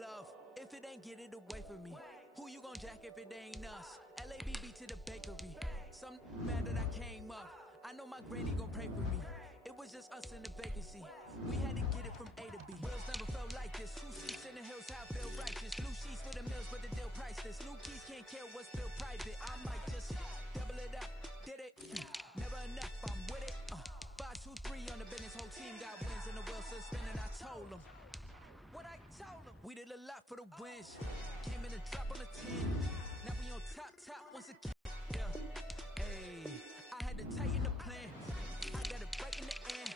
love if it ain't get it away from me? Who you gon' jack if it ain't us? LABB to the bakery. Some mad that I came up. I know my granny gon' pray for me. It was just us in the vacancy. We had to get it from A to B. Wheels never felt like this. 2 seats in the hills, how I feel righteous. Blue sheets for the mills, but the deal priceless. New keys can't care what's still private. I might just double it up, did it. Never enough, I'm with it. 5, 2, 3 on the business. Whole team got wins and the wheels still spinning. I told them what I told them. We did a lot for the wins. Came in a drop on the 10. Now we on top once again. Yeah. Hey, I had to tighten the plan. I got it right in the end.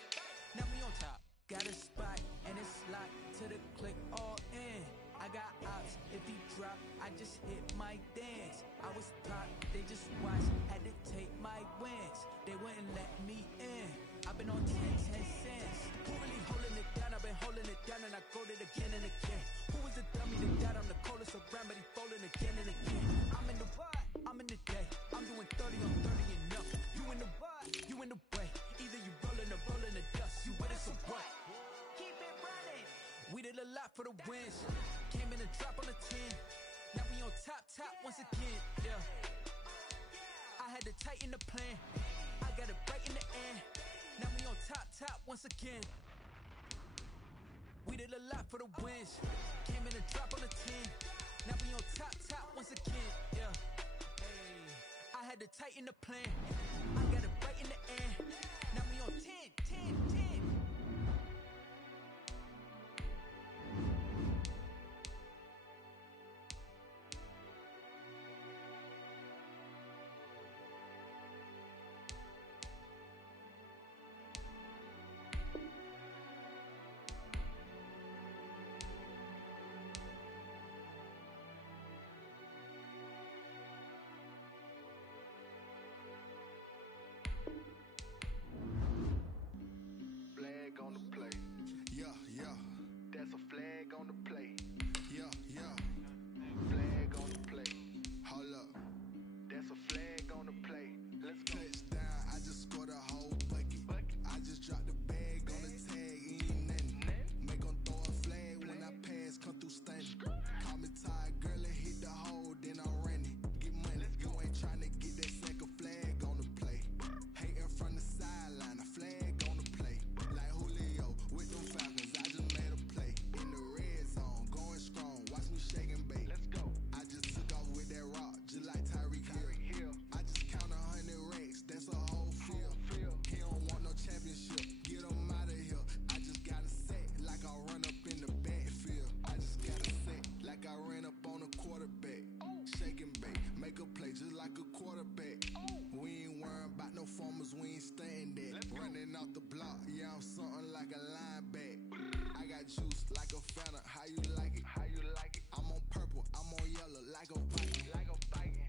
Now we on top. Got a spot and it's locked to the click all in. I got ops. If he drop, I just hit my dance. I was top, they just watched. Had to take my wins. They wouldn't let me in. I've been on 10 cents. Who really holding it down? I've been holding it down and I go it again and again. Who was the dummy that died on the coldest around, but he folding again and again. I'm in the what? I'm in the day. I'm doing 30 on 30 and up. You in the what? You in the way. Either you rolling or rolling the dust. You with us or what? Keep it running. We did a lot for the wins. Came in a drop on the 10. Now we on top once again. Yeah. I had to tighten the plan. I got it right in the end. Now we on top once again. We did a lot for the wins. Came in a drop on the 10. Now we on top once again. Yeah. Hey, I had to tighten the plan. I got it right in the end. Now we on 10. Flag on the play. Yeah. That's a flag on the play. Yeah. Flag on the play. Hold up. That's a flag on the play. Let's go. Touchdown, I just scored a whole bucket. I just dropped the bag on the tag, ain't nothing. Make 'em throw a flag when I pass, come through stunning. Call me tired, girl, and hit the hole, then I'm running. Get money, you ain't tryna get that second flag on the play. Hating from the sideline, a flag on the play. Like Julio with them Falcons, I just made a play. In the red zone, going strong, watch me shake and bake. Let's go. I just took off with that rock, just like Tyreek Hill. I just count 100 racks, that's a whole field. He don't want no championship, get him out of here. I just got a set, like I run up in the backfield. I just got a set, like I ran up on a quarterback. Shake and bake, make a play just like a quarterback. We ain't worrying about no formers, we ain't staying there. Running off the block, yeah, I'm something like a lineback. I got juice like a Fanta, how you like it? I'm on purple, I'm on yellow, like a Viking.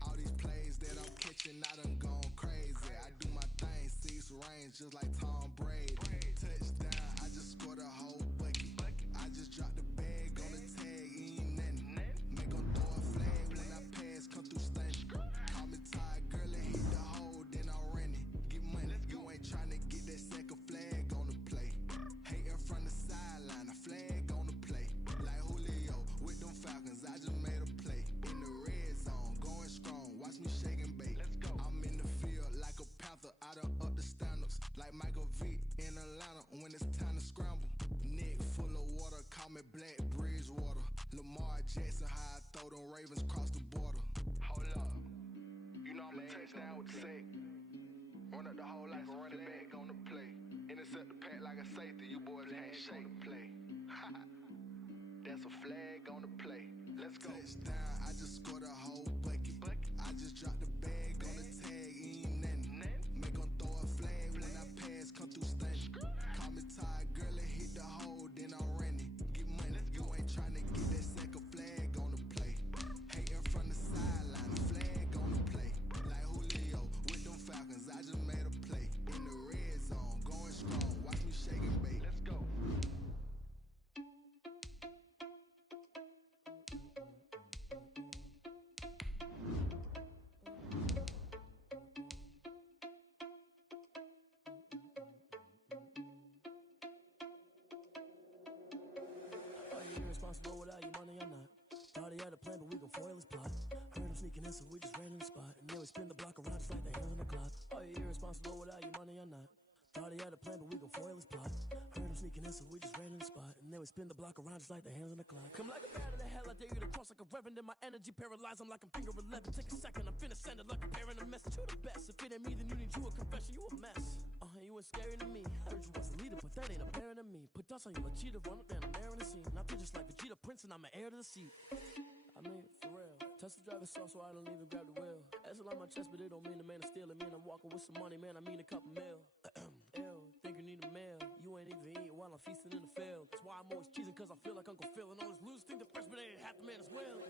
All these plays that I'm catching, I done gone crazy. I do my thing, 6 range, just like Tom Brady. Touchdown, I just scored a whole bucket. I just dropped the bag on the tag, ain't nothing. Make 'em throw a flag when I pass, come through stunning. Call me tired, girl, and hit the hole, then I'm running. Get money, you ain't tryna get that second flag on the play. Hating from the sideline, a flag on the play. Like Julio with them Falcons, I just made a play. In the red zone, going strong, watch me shake and bake. Let's go. I'm in the field like a Panther, I done up the standards. Like Michael Vick in Atlanta when it's time to scramble. Neck full of water, call me Black Bridgewater. Lamar Jackson, how I throw them Ravens cross the border. Hold up. You know I'm a touchdown with the sack. Run up the hole like a running back on the play. Intercept the pack like a safety, you boys ain't shake the play. That's a flag on the play. Let's go. Touchdown, I just scored a whole bucket. I just dropped the bag on the tag, ain't nothing. Make 'em throw a flag when I pass, come through stunning. Call me tired, girl, and hit the hole, then I'm running. Get money, you ain't tryna get that second flag on the play. Hating from the sideline, a flag on the play. Like Julio with them Falcons, I just made a play. In the red zone, going strong, watch me shake and bake. Let's go. Are you irresponsible without your money or had a plan, but we gon' foil his plot. Heard him sneaking in, so we just ran in the spot. And then we spin the block around just like the hands on the clock. Are you irresponsible without your money or not? Thought he had a plan, but we gon' foil his plot. Heard him sneaking in, so we just ran in the spot. And then we spin the block around just like the hands on the clock. Come like a bat in the hell, I dare you to cross like a reverend. In my energy paralyzed, I'm like I'm finger 11. Take a second, I'm finna send it like a bear in a message. You the best, if it ain't me, then you need you a confession. You a mess, you ain't scary to me. Heard you was a leader, but that ain't apparent to me. Put dust on you like cheetah, run up down the air in the scene. I feel just like Vegeta Prince, and I'm an heir to the seat. I mean, for real. Touch the driver's sauce, so I don't even grab the wheel. That's on my chest, but it don't mean the man is stealing. Mean I'm walking with some money, man, I mean a couple mil. Ew, think you need a meal. You ain't even eating while I'm feasting in the field. That's why I'm always cheesing, cause I feel like Uncle Phil. And all this losers think the freshman ain't half the man as well.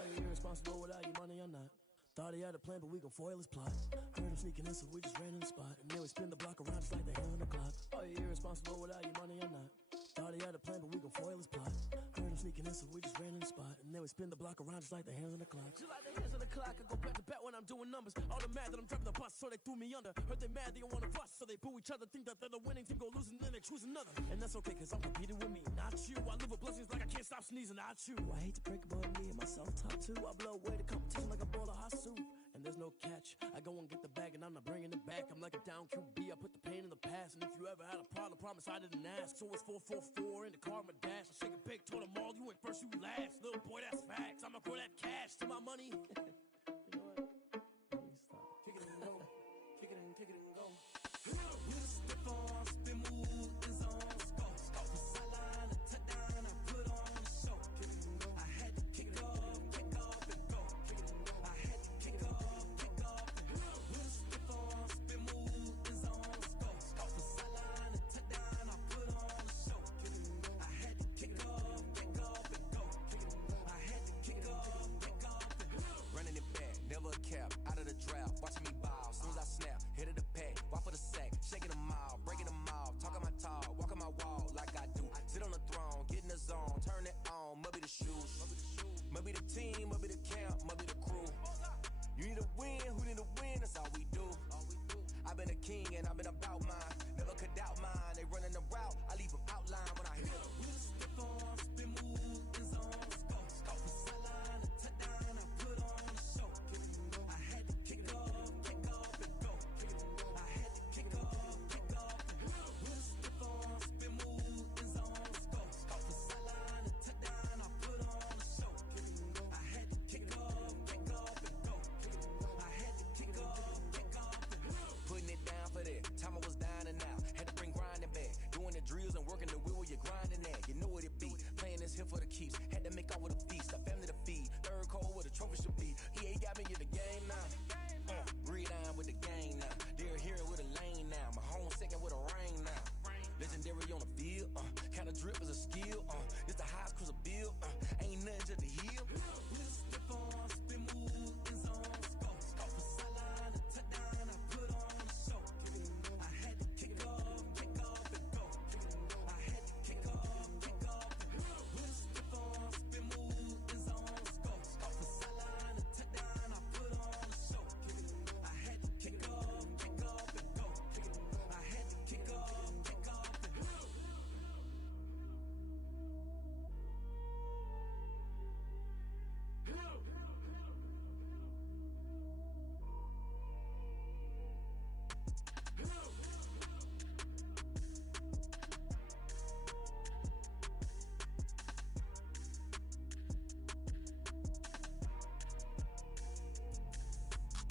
Are you irresponsible without your money or not? Thought he had a plan, but we gon' foil his plot. Heard him sneaking in, so we just ran in the spot. And then we spin the block around just like the hands on the clock. Are you irresponsible without your money or not? Thought he had a plan, but we gon' foil his plot. Heard him sneaking in, so we just ran in the spot. And then we spin the block around just like the hands on the clock. Just like the hands on the clock, I go back to back when I'm doing numbers. All the mad that I'm driving the bus, so they threw me under. Heard they mad, they don't wanna bust, so they boo each other. Think that they're the winning team, go losing, then they choose another. And that's okay, cause I'm competing with me, not you. I live with blessings like I can't stop sneezing, not you. I hate to break it, but me and myself top two. I blow away the competition like a bowl of hot soup. And there's no catch. I go and get the bag and I'm not bringing it back. I'm like a down QB, I put the pain in the past. And if you ever had a problem, promise I didn't ask. So it's 444 in the car, my dash. I shake it big, told them all, you went first, you last. Little boy, that's facts. I'ma grow that cash to my money. You know what? Let me stop. Kick it and go. Kick it and go. With a stiff on, spin move, is on, scope. The sideline, a touchdown, I put on the show. Kick it and go. I had to kick off and go. Kick it and go. I had to kick off. Out of the drought, watching me ball. Soon as I snap, hit of the pack, walk for the sack, shaking them all, breaking them all, talking my talk, walking my wall like I do. Sit on the throne, get in the zone, turn it on, must be the shoes, must be the team, must be the camp, must be the crew. You need a win, who need a win? That's all we do. I've been a king and I've been about mine, never could doubt mine. They running the route, I leave them outline when I hit them. Step on, spin move, is on, scope the sideline, a touchdown, I put on the show. I had to kick off and go. I had to kick off and go. With a step on, spin move, is on, scope the sideline, a touchdown, I put on the show. I had to kick off and go. I had to kick off and go. Putting it down for that, time I was down and out. Had to bring grinding back, doing the drills and working the wheel where you're grinding at. You know what it be, playing this here for the keeps. Had to make out with a feast, a family to feed. Third cold where the trophy should be. EA got me in the game now. Read on with the game now. They're here with a lane now. My home second with a rain now. Legendary on the field, kind of drip is a skill. It's the highest cruiser bill. Ain't nothing just to heal. Step on, spin move, is on, scope the sideline, a touchdown, I put on the show. I had to kick off and go. I had to kick off and go. Step on, spin move, is on, scope the sideline, a touchdown, I put on the show. I had to kick off and go. I had to kick off and go.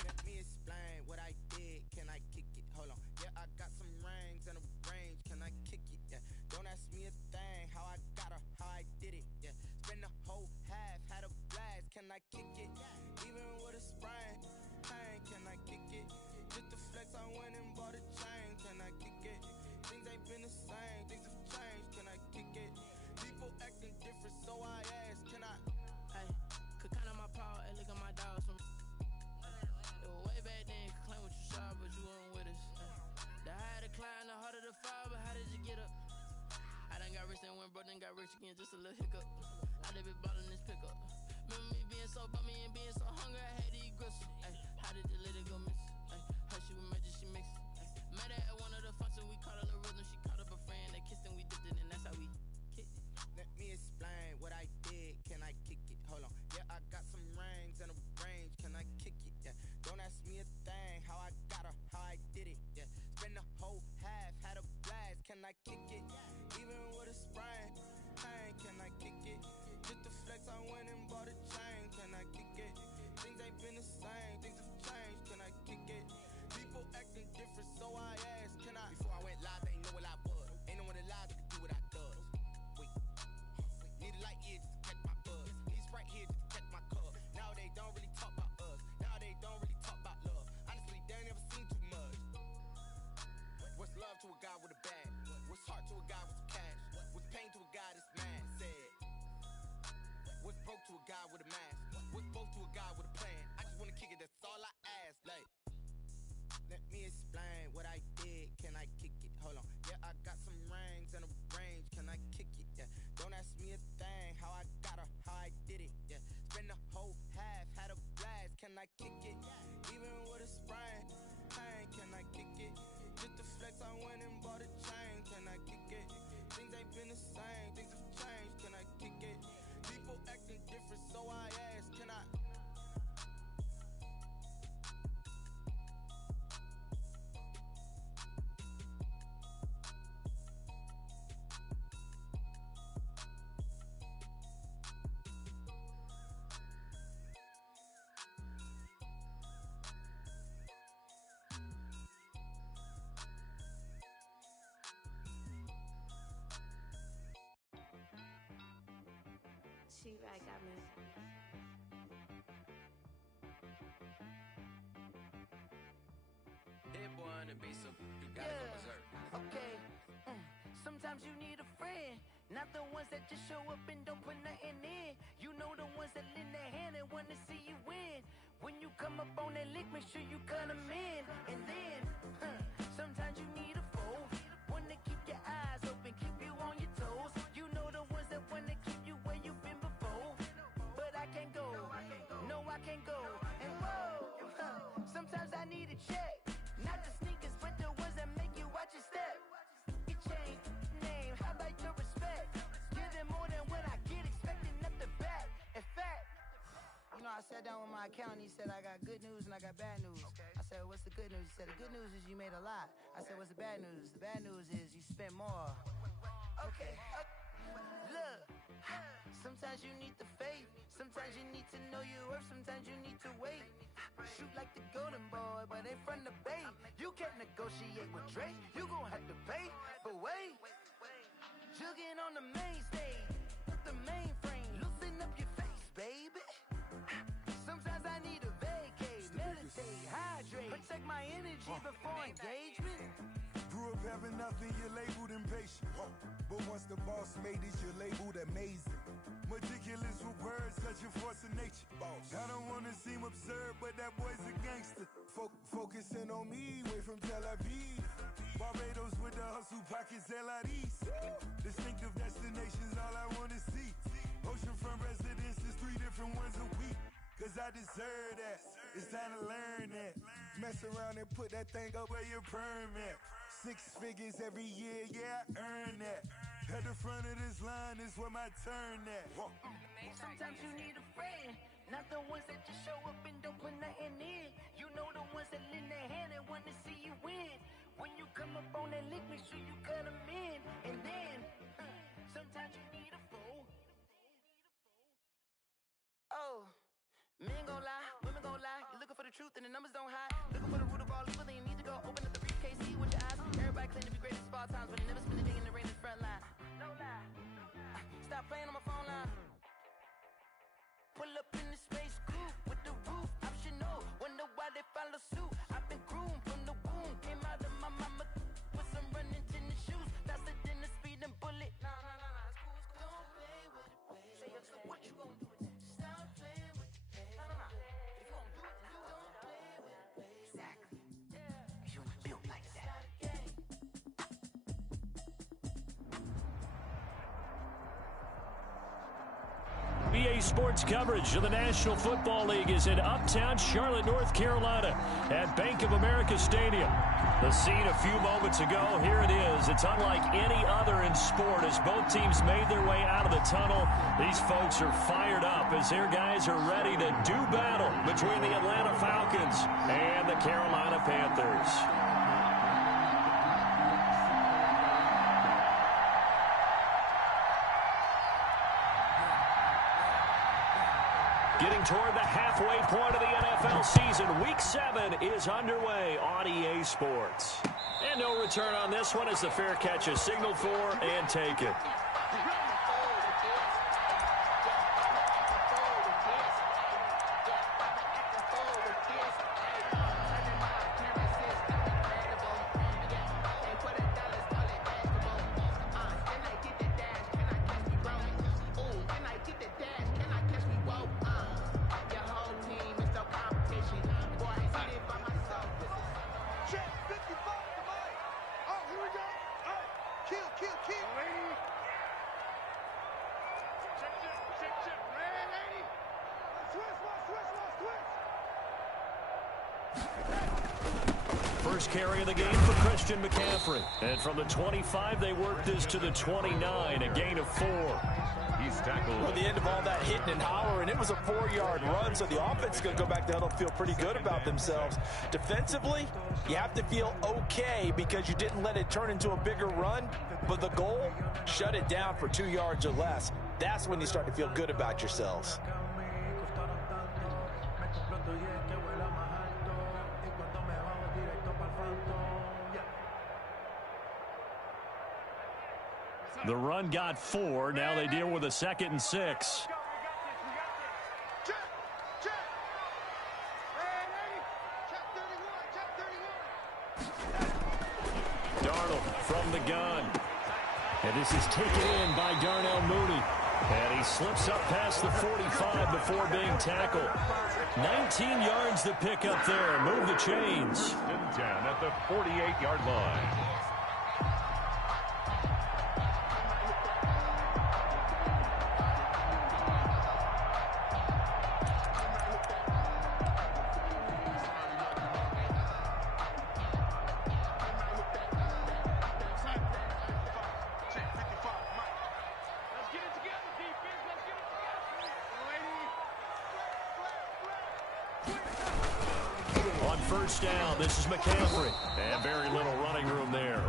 Let me explain what I did. Can I kick it? Hold on. Yeah, I got some rings and a range. Can I kick it? Yeah. Don't ask me a thing. How I got her, how I did it. Yeah. Spend the whole half, had a blast. Can I kick it? Even with a sprain. Pain, can I kick it? Just the flex, I went and bought a chain. Can I kick it? Things ain't been the same. Things have changed. Can I kick it? People acting different, so I ask. Can I? Hey, could count on my power and look at my dogs from. It was way back then, could claim what you saw, but you weren't with us. The higher the climb, the harder the fall, but how did you get up? I done got rich and went broke, then got rich again, just a little hiccup. I done been ballin' this pickup. Remember me being so bummy and being so hungry, I had to eat gristle. Ay, how did the lady go miss? Ay, how she was magic, she mixed. Met her at one of the functions, we caught her the rhythm, she caught up a friend, they kissed and we dipped it, and that's how we kicked it. Let me explain what I did. Can I kick it? Hold on. Yeah, kick it? Even with a sprain, pain, can I kick it? Just the flex, I went and bought a chain, can I kick it? Things ain't been the same, things have changed, can I kick it? People acting different, so I asked, can I? Before I went live, they ain't know what I was. Ain't no one alive that could do what I does. Wait, need a light here just to catch my buzz. Need Sprite here just to catch my cup. Now they don't really talk about us. Now they don't really talk about love. Honestly, they ain't never seen too much. What's love to a guy with a bag? What's heart to a guy with some cash? What's pain to a guy that's mad? Said. What's broke to a guy with a mask? What's broke to a guy with a plan? I just wanna kick it, that's all I ask. Like, let me explain what I did. Can I kick it? Hold on. Yeah, I got some rings and a range. Can I kick it? Yeah. Don't ask me a thing. How I got her, how I did it. Yeah. Spend the whole half, had a blast. Can I kick it? Even with a sprain, pain. Can I kick it? Just the flex, I went and bought a chain. Can I kick it? Things ain't been the same. Things have changed. Can I kick it? People acting different, so I asked, can I? She-Rag got me. Hit one and be some. You gotta go berserk. Okay. Sometimes you need a friend, not the ones that just show up and don't put nothing in. You know the ones that lend their hand and want to see you win. When you come up on that lick, make sure you cut them in. And then, sometimes you need a foe, one to keep your eyes open, keep you on your toes. You know the ones that want to keep you where you've been before. But I can't go, no I can't go. And whoa, sometimes I need a check. Not the sneakers, but the ones that make you watch your step. Your chain, name, how about your respect? Give them more than what I get, expecting up the back. In fact, you know, I sat down with my accountant, he said I got good news and I got bad news. I said, what's the good news? He said, the good news is you made a lot. I said, what's the bad news? The bad news is you spent more. Okay, look, sometimes you need the faith, sometimes you need to know your worth, sometimes you need to wait. Shoot like the golden boy, but they from the Bay. You can't negotiate with Drake, you gon' have to pay. But wait, jugging on the main stage, with the mainframe, loosen up your face, baby. Sometimes I need a vacate, meditate, hydrate, protect my energy before engagement. Grew up having nothing, you're labeled impatient. But once the boss made it, you're labeled amazing. Meticulous with words, such a force of nature. I don't wanna seem absurd, but that boy's a gangster. Focusing on me, way from Tel Aviv. Barbados with the hustle pockets, LIDs. Distinctive destinations, all I wanna see. Oceanfront residences, 3 different ones a week. Cause I deserve that, it's time to learn that. Mess around and put that thing up where your perm at. 6 figures every year, yeah, I earn that. At the front of this line is where my turn at. Sometimes you need a friend, not the ones that just show up and don't put nothing in. You know the ones that lend their hand and want to see you win. When you come up on that lick, make sure you cut them in. And then, sometimes you need a fool. Oh, men gon' lie, women gon' lie. You're looking for the truth and the numbers don't hide. Looking for the root of all evil, then you need to go open up the briefcase, see with your eyes. Everybody claim to be greatest of all times, but they never spend a day in the rain in the front line. No lie. Stop playing on my phone line. Pull up in the space coupe with the roof optional. Wonder why they follow suit. I've been groomed from the womb. Came out of my mama with some running tennis shoes. Faster than a speeding bullet. Nah, it's cool. Don't play with it, baby. Say what you gon' do with that? Stop playing with it, baby. Nah. If you gon' do it, then don't play with it, baby. Exactly. Yeah. You built like that. BA Sports coverage of the National Football League is in uptown Charlotte, North Carolina at Bank of America Stadium. The scene a few moments ago, here it is. It's unlike any other in sport as both teams made their way out of the tunnel. These folks are fired up as their guys are ready to do battle between the Atlanta Falcons and the Carolina Panthers. Getting toward the halfway point of the NFL season. Week 7 is underway on EA Sports. And no return on this one as the fair catch is signaled for and taken. First carry of the game for Christian McCaffrey. And from the 25, they worked this to the 29, a gain of 4. He's tackled. At the end of all that hitting and hollering, it was a 4-yard run, so the offense is going to go back to huddle and feel pretty good about themselves. Defensively, you have to feel okay because you didn't let it turn into a bigger run, but the goal, shut it down for 2 yards or less. That's when you start to feel good about yourselves. The run got 4. Now they deal with a 2nd and 6. Darnold from the gun. And this is taken in by Darnell Mooney. And he slips up past the 45 before being tackled. 19 yards to pick up there. Move the chains. Down at the 48-yard line. First down, this is McCaffrey. And very little running room there.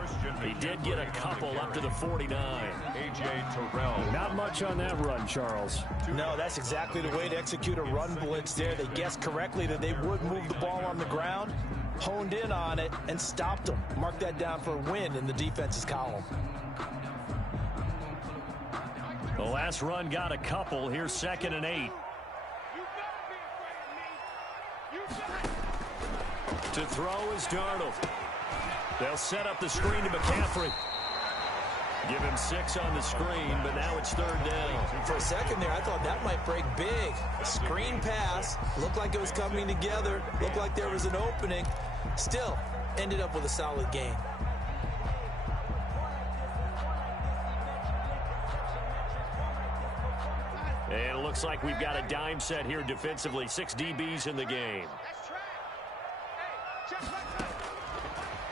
He did get a couple up to the 49. A.J. Terrell. Not much on that run, Charles. No, that's exactly the way to execute a run blitz there. They guessed correctly that they would move the ball on the ground, honed in on it, and stopped them. Mark that down for a win in the defense's column. The last run got a couple. Here's 2nd and 8. To throw is Darnold. They'll set up the screen to McCaffrey. Give him 6 on the screen, but now it's 3rd down. For a second there, I thought that might break big. Screen pass. Looked like it was coming together. Looked like there was an opening. Still, ended up with a solid gain. And it looks like we've got a dime set here defensively. 6 DBs in the game.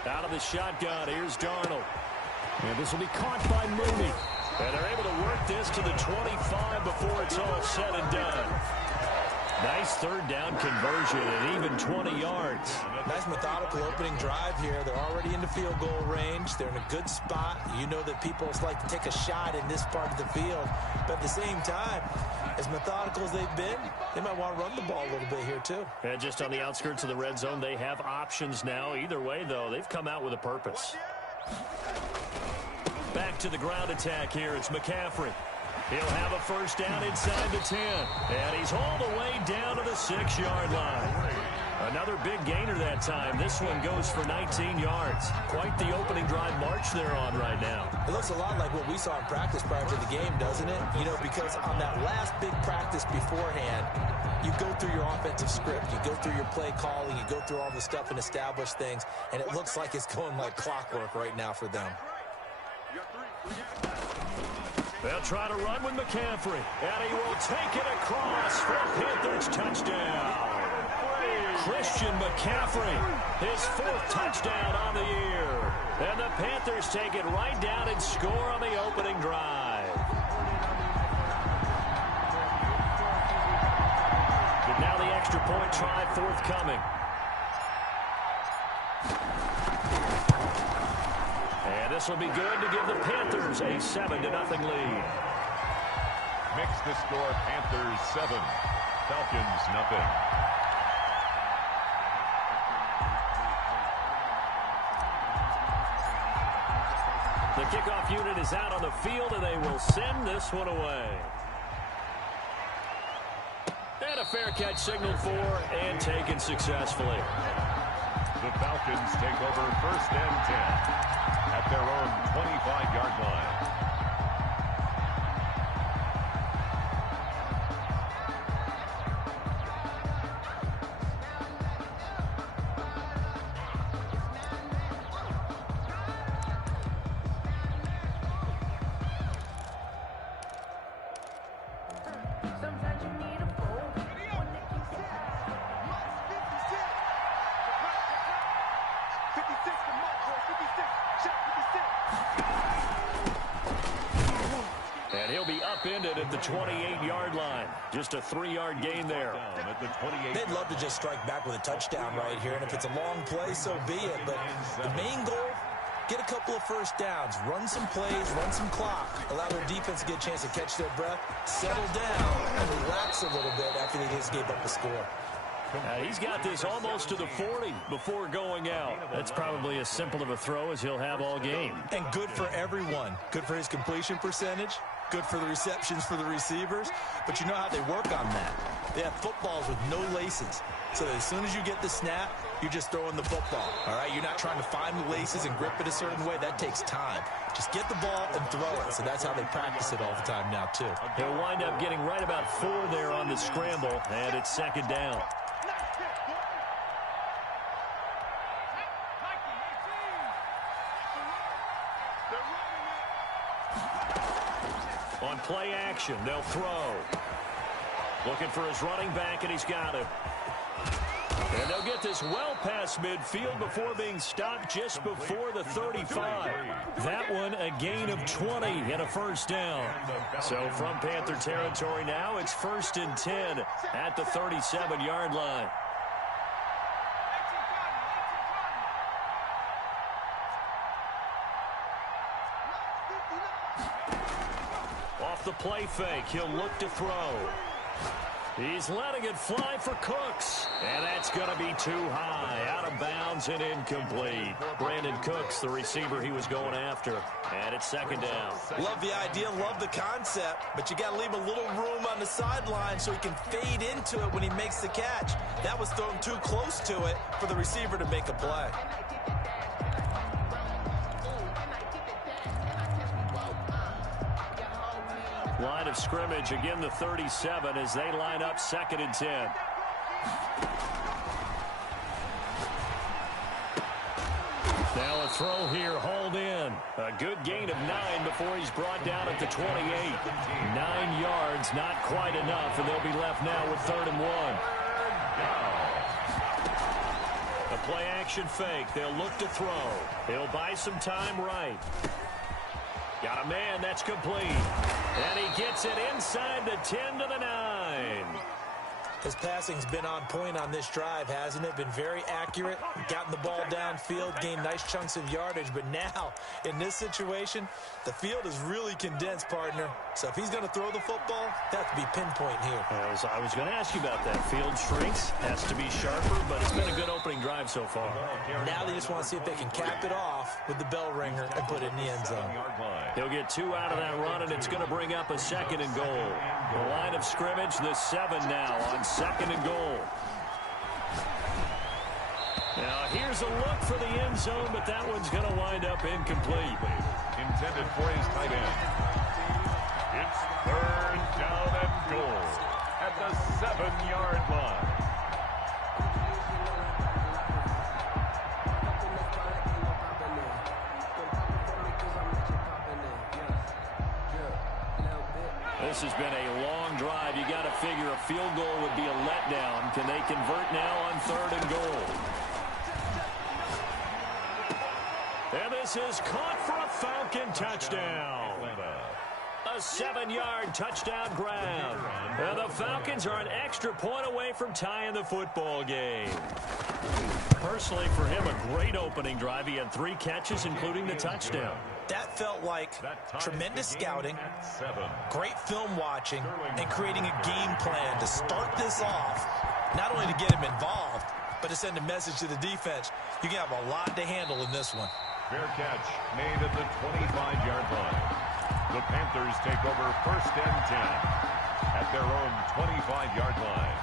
Out of the shotgun, here's Darnold. And this will be caught by Mooney. And they're able to work this to the 25 before it's all said and done. Nice 3rd down conversion and even 20 yards. Nice methodical opening drive here. They're already in the field goal range. They're in a good spot. You know that people like to take a shot in this part of the field. But at the same time, as methodical as they've been, they might want to run the ball a little bit here too. And just on the outskirts of the red zone, they have options now. Either way, though, they've come out with a purpose. Back to the ground attack here. It's McCaffrey. He'll have a first down inside the 10. And he's all the way down to the 6-yard line. Another big gainer that time. This one goes for 19 yards. Quite the opening drive march they're on right now. It looks a lot like what we saw in practice prior to the game, doesn't it? You know, because on that last big practice beforehand, you go through your offensive script. You go through your play calling. You go through all the stuff and establish things. And it looks like it's going like clockwork right now for them. They'll try to run with McCaffrey. And he will take it across for a Panthers touchdown. Christian McCaffrey, his 4th touchdown on the year. And the Panthers take it right down and score on the opening drive. But now the extra point try forthcoming. And this will be good to give the Panthers a 7-0 lead. Makes the score Panthers 7. Falcons, nothing. The kickoff unit is out on the field, and they will send this one away. And a fair catch signaled for and taken successfully. The Falcons take over 1st and 10 at their own 25-yard line. And he'll be upended at the 28-yard line. Just a 3-yard gain there. They'd love to just strike back with a touchdown right here, and if it's a long play, so be it. But the main goal, get a couple of first downs, run some plays, run some clock, allow their defense to get a chance to catch their breath, settle down, and relax a little bit after they just gave up a score. He's got this almost to the 40 before going out. That's probably as simple of a throw as he'll have all game. And good for everyone. Good for his completion percentage. Good for the receptions for the receivers. But you know how they work on that. They have footballs with no laces. So as soon as you get the snap, you're just throwing the football. All right, you're not trying to find the laces and grip it a certain way. That takes time. Just get the ball and throw it. So that's how they practice it all the time now, too. He'll wind up getting right about 4 there on the scramble, and it's 2nd down. On play action, they'll throw. Looking for his running back, and he's got him. And they'll get this well past midfield before being stopped just before the 35. That one a gain of 20 and a 1st down. So from Panther territory now, it's 1st and 10 at the 37-yard line. Off the play fake, he'll look to throw. He's letting it fly for Cooks. And that's going to be too high. Out of bounds and incomplete. Brandon Cooks, the receiver he was going after. And it's 2nd down. Love the idea, love the concept, but you got to leave a little room on the sideline so he can fade into it when he makes the catch. That was thrown too close to it for the receiver to make a play. Line of scrimmage, again the 37 as they line up 2nd and 10. Now a throw here, hauled in. A good gain of 9 before he's brought down at the 28. 9 yards, not quite enough, and they'll be left now with 3rd and 1. A play action fake, they'll look to throw. He'll buy some time right. Got a man, that's complete. And he gets it inside the 10 to the 9. His passing's been on point on this drive, hasn't it? Been very accurate, gotten the ball downfield, gained nice chunks of yardage. But now, in this situation, the field is really condensed, partner. So if he's going to throw the football, that has to be pinpoint here. I was going to ask you about that. Field shrinks, has to be sharper, but it's been a good opening drive so far. Now they just want to see if they can cap it off with the bell ringer and put it in the end zone. He'll get 2 out of that run, and it's going to bring up a 2nd and goal. The line of scrimmage, the 7 now on 2nd and goal. Now here's a look for the end zone, but that one's going to wind up incomplete. Intended for his tight end. It's 3rd down and goal at the 7-yard line. This has been a long drive. You got to figure a field goal would be a letdown. Can they convert now on 3rd and goal? And this is caught for a Falcon touchdown. A 7-yard touchdown grab. And the Falcons are an extra point away from tying the football game. Personally, for him, a great opening drive. He had 3 catches, including the touchdown. That felt like tremendous scouting, great film watching, and creating a game plan to start this off, not only to get him involved, but to send a message to the defense. You can have a lot to handle in this one. Fair catch made at the 25-yard line. The Panthers take over 1st and 10 at their own 25-yard line.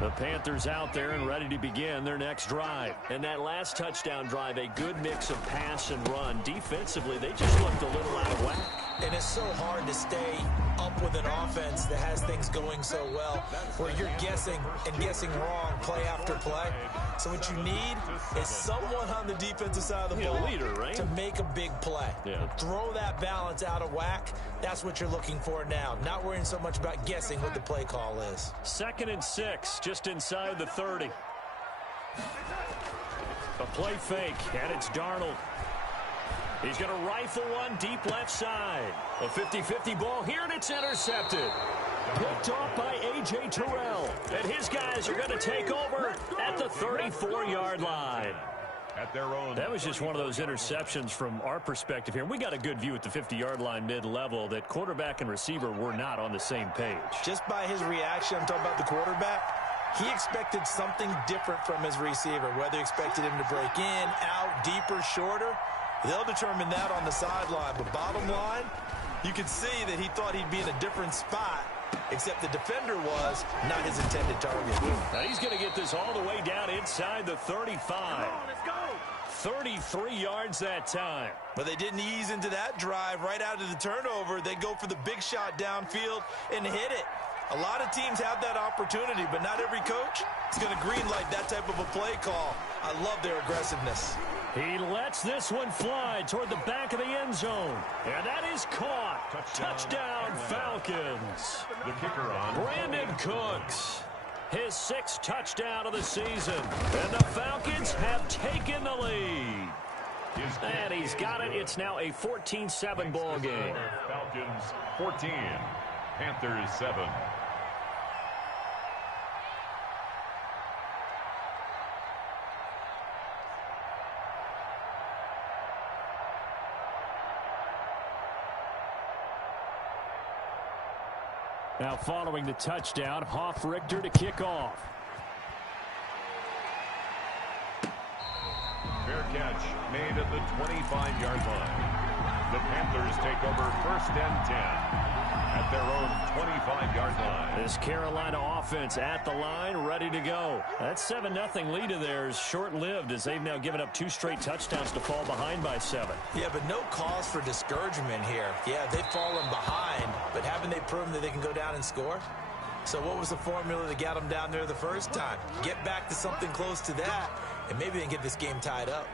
The Panthers out there and ready to begin their next drive. And that last touchdown drive, a good mix of pass and run. Defensively, they just looked a little out of whack. And it's so hard to stay up with an offense that has things going so well, where you're guessing and guessing wrong play after play. So what you need is someone on the defensive side of the ball to make a big play. Throw that balance out of whack. That's what you're looking for now. Not worrying so much about guessing what the play call is. 2nd and 6, just inside the 30. A play fake, and it's Darnold. He's going to rifle one deep left side. A 50-50 ball here, and it's intercepted. Picked off by A.J. Terrell. And his guys are going to take over at the 34-yard line. At their own. That was just one of those interceptions from our perspective here. We got a good view at the 50-yard line mid-level that quarterback and receiver were not on the same page. Just by his reaction, I'm talking about the quarterback, he expected something different from his receiver, whether he expected him to break in, out, deeper, shorter. They'll determine that on the sideline. But bottom line, you can see that he thought he'd be in a different spot, except the defender was not his intended target. Now he's going to get this all the way down inside the 35. Come on, let's go. 33 yards that time. But they didn't ease into that drive right out of the turnover. They go for the big shot downfield and hit it. A lot of teams have that opportunity, but not every coach is going to greenlight that type of a play call. I love their aggressiveness. He lets this one fly toward the back of the end zone. And that is caught. Touchdown Falcons. The kicker on. Brandon Cooks. His 6th touchdown of the season. And the Falcons have taken the lead. And he's got it. It's now a 14-7 ball game. Falcons 14. Panthers 7. Now following the touchdown, Hoff-Richter to kick off. Fair catch made at the 25-yard line. The Panthers take over 1st and 10 at their own 25-yard line. This Carolina offense at the line, ready to go. That 7-0 lead of theirs short-lived as they've now given up 2 straight touchdowns to fall behind by 7. Yeah, but no cause for discouragement here. Yeah, they've fallen behind, but haven't they proven that they can go down and score? So what was the formula that got them down there the first time? Get back to something close to that, and maybe they can get this game tied up.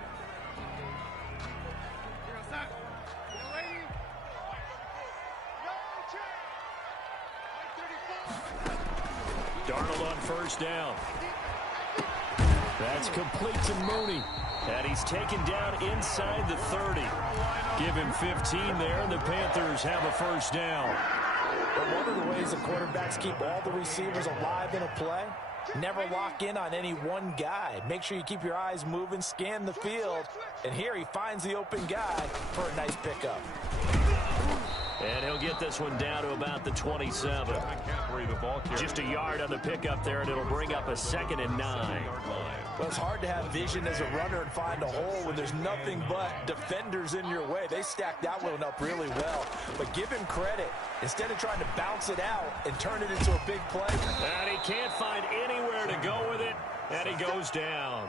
Darnold on 1st down. That's complete to Mooney. And he's taken down inside the 30. Give him 15 there, and the Panthers have a 1st down. But one of the ways the quarterbacks keep all the receivers alive in a play, never lock in on any one guy. Make sure you keep your eyes moving, scan the field. And here he finds the open guy for a nice pickup. And he'll get this one down to about the 27. Just a yard on the pickup there, and it'll bring up a 2nd and 9. Well, it's hard to have vision as a runner and find a hole when there's nothing but defenders in your way. They stacked that one up really well. But give him credit. Instead of trying to bounce it out and turn it into a big play. And he can't find anywhere to go with it, and he goes down.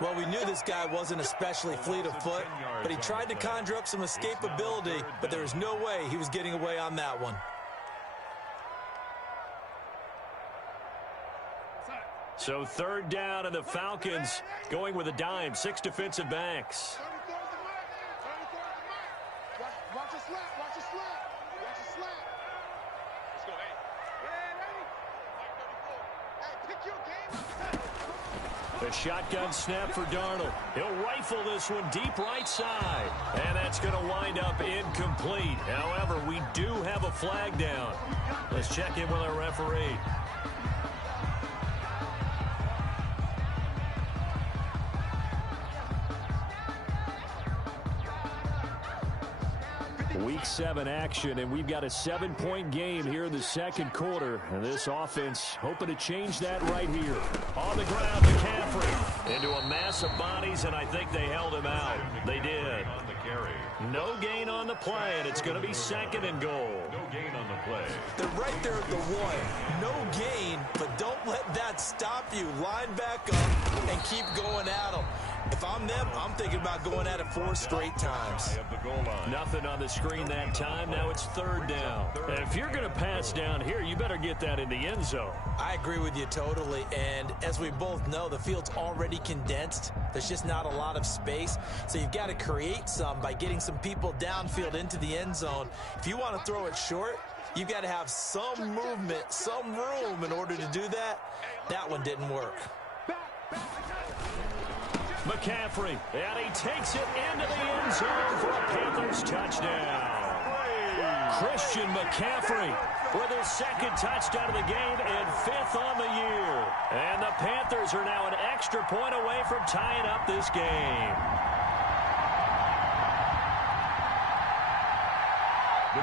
Well, we knew this guy wasn't especially fleet of foot, but he tried to conjure up some escapability, but there was no way he was getting away on that one. So 3rd down, and the Falcons going with a dime, 6 defensive backs. Watch a slap, watch a slap, watch a slap. Let's go, hey. Hey, pick your game up. The shotgun snap for Darnold. He'll rifle this one deep right side. And that's going to wind up incomplete. However, we do have a flag down. Let's check in with our referee. Week 7 action, and we've got a 7-point game here in the second quarter. And this offense hoping to change that right here. On the ground, McCaffrey into a mass of bodies, and I think they held him out. They did. No gain on the play, and it's going to be 2nd and goal. No gain on the play. They're right there at the 1. No gain, but don't let that stop you. Line back up and keep going at them. If I'm them, I'm thinking about going at it 4 straight times. Nothing on the screen that time. Now it's 3rd down. And if you're going to pass down here, you better get that in the end zone. I agree with you totally. And as we both know, the field's already condensed. There's just not a lot of space. So you've got to create some by getting some people downfield into the end zone. If you want to throw it short, you've got to have some movement, some room in order to do that. That one didn't work. McCaffrey, and he takes it into the end zone for a Panthers touchdown. Christian McCaffrey with his 2nd touchdown of the game and 5th on the year. And the Panthers are now an extra point away from tying up this game.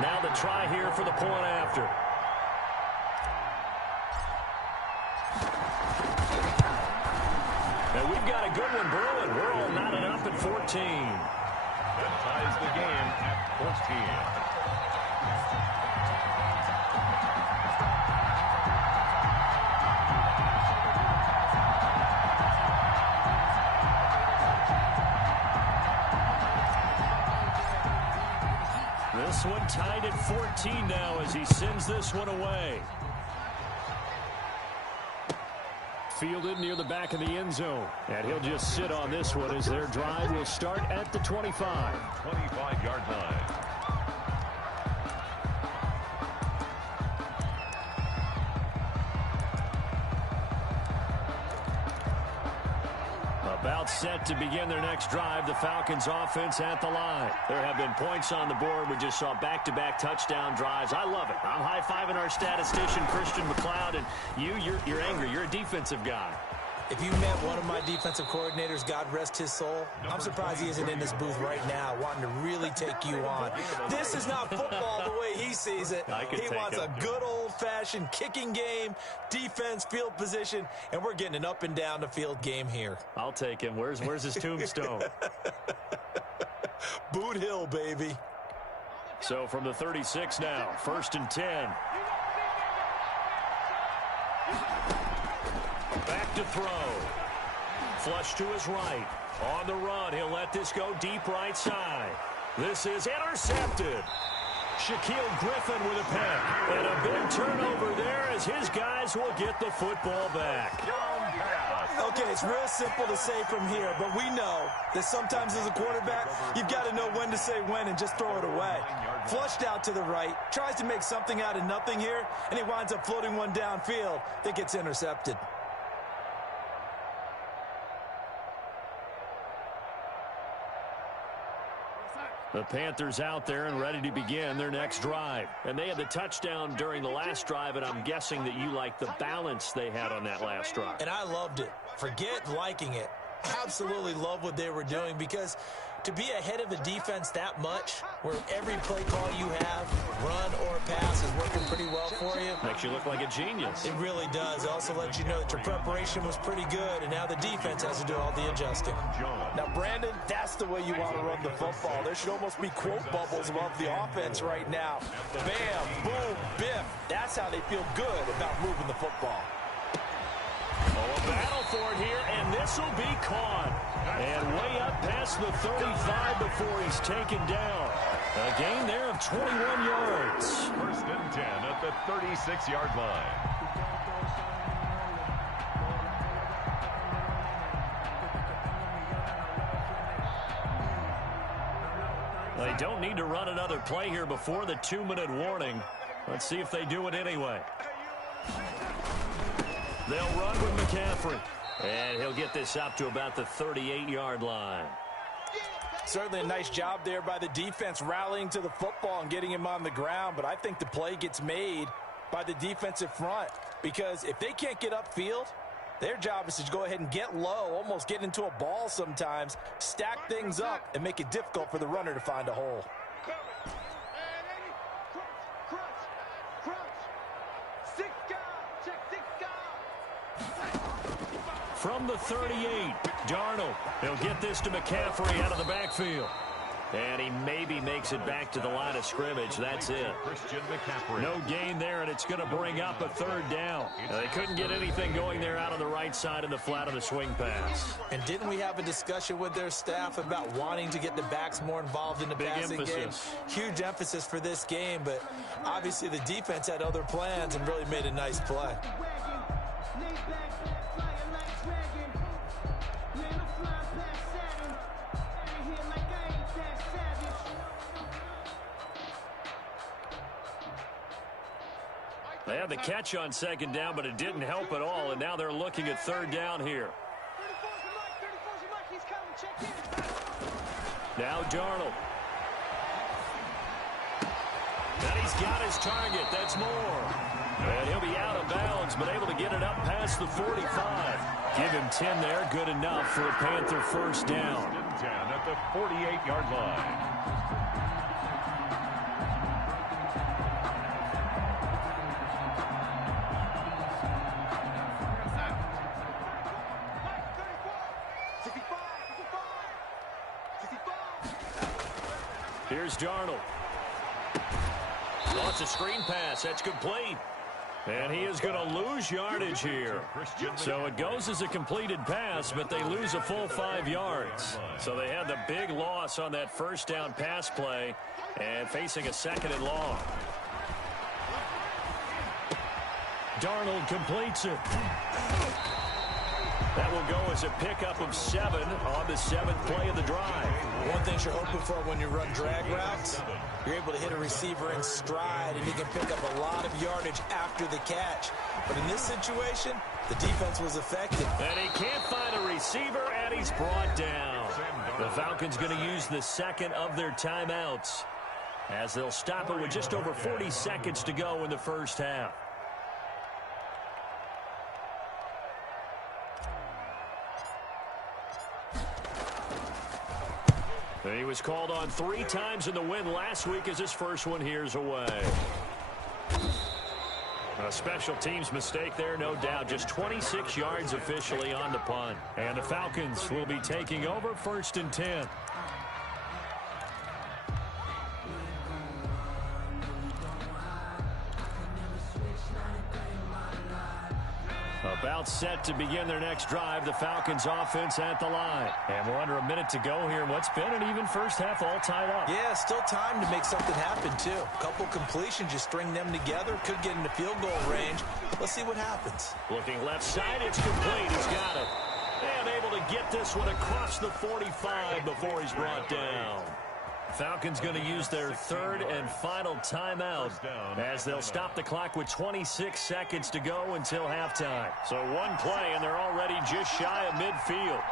Now the try here for the point after. And we've got a good one brewing. We're all knotted up at 14. That ties the game at 14. This one tied at 14 now as he sends this one away. Fielded near the back of the end zone. And he'll just sit on this one as their drive will start at the 25. 25-yard line. About set to begin their next drive, the Falcons offense at the line. There have been points on the board. We just saw back-to-back touchdown drives. I love it. I'm high-fiving our statistician, Christian McLeod, and you're angry. You're a defensive guy. If you met one of my defensive coordinators, God rest his soul, I'm surprised he isn't in this booth right now wanting to really take you on. This is not football the way he sees it. He wants a good old-fashioned kicking game, defense, field position, and we're getting an up and down the field game here. I'll take him. Where's his tombstone? Boot Hill, baby. So from the 36 now, 1st and 10. Back to throw. Flush to his right. On the run, he'll let this go deep right side. This is intercepted. Shaquille Griffin with a pick. And a big turnover there as his guys will get the football back. Okay, it's real simple to say from here, but we know that sometimes as a quarterback, you've got to know when to say when and just throw it away. Flushed out to the right, tries to make something out of nothing here, and he winds up floating one downfield that gets intercepted. The Panthers out there and ready to begin their next drive. And they had the touchdown during the last drive, and I'm guessing that you like the balance they had on that last drive. And I loved it. Forget liking it. Absolutely love what they were doing, because to be ahead of a defense that much, where every play call you have, run or pass, is working pretty well for you. Makes you look like a genius. It really does. It also lets you know that your preparation was pretty good, and now the defense has to do all the adjusting. Now, Brandon, that's the way you want to run the football. There should almost be quote bubbles above the offense right now. Bam, boom, biff. That's how they feel good about moving the football. Oh, a battle for it here, and this will be caught. And way up past the 35 before he's taken down. A gain there of 21 yards. 1st and 10 at the 36-yard line. They don't need to run another play here before the 2-minute warning. Let's see if they do it anyway. They'll run with McCaffrey. And he'll get this up to about the 38-yard line. Certainly a nice job there by the defense rallying to the football and getting him on the ground. But I think the play gets made by the defensive front, because if they can't get upfield, their job is to go ahead and get low, almost get into a ball sometimes, stack things up, and make it difficult for the runner to find a hole. from the 38. Darnold, he'll get this to McCaffrey out of the backfield. And he maybe makes it back to the line of scrimmage. That's it. No gain there, and it's going to bring up a third down. They couldn't get anything going there out on the right side of the flat of the swing pass. And didn't we have a discussion with their staff about wanting to get the backs more involved in the passing game? Huge emphasis for this game, but obviously the defense had other plans and really made a nice play. They had the catch on second down, but it didn't help at all, and now they're looking at third down here. Now Darnold. And he's got his target. That's more. And he'll be out of bounds, but able to get it up past the 45. Give him 10 there. Good enough for a Panther first down. 10 at the 48-yard line. Here's Darnold. Lots of screen pass. That's complete. And he is going to lose yardage here. So it goes as a completed pass, but they lose a full 5 yards. So they had the big loss on that first down pass play and facing a second and long. Darnold completes it. That will go as a pickup of 7 on the 7th play of the drive. One thing you're hoping for when you run drag routes, you're able to hit a receiver in stride, and he can pick up a lot of yardage after the catch. But in this situation, the defense was effective. And he can't find a receiver, and he's brought down. The Falcons going to use the second of their timeouts as they'll stop it with just over 40 seconds to go in the first half. He was called on 3 times in the win last week as his first one here's away. A special teams mistake there, no doubt. Just 26 yards officially on the punt. And the Falcons will be taking over 1st and 10. About set to begin their next drive, the Falcons offense at the line. And we're under a minute to go here in what's been an even first half, all tied up. Yeah, still time to make something happen, too. A couple completions, you string them together, could get into field goal range. Let's see what happens. Looking left side, it's complete. He's got it. And able to get this one across the 45 before he's brought down. Falcons going to use their 3rd and final timeout as they'll stop the clock with 26 seconds to go until halftime. So one play, and they're already just shy of midfield.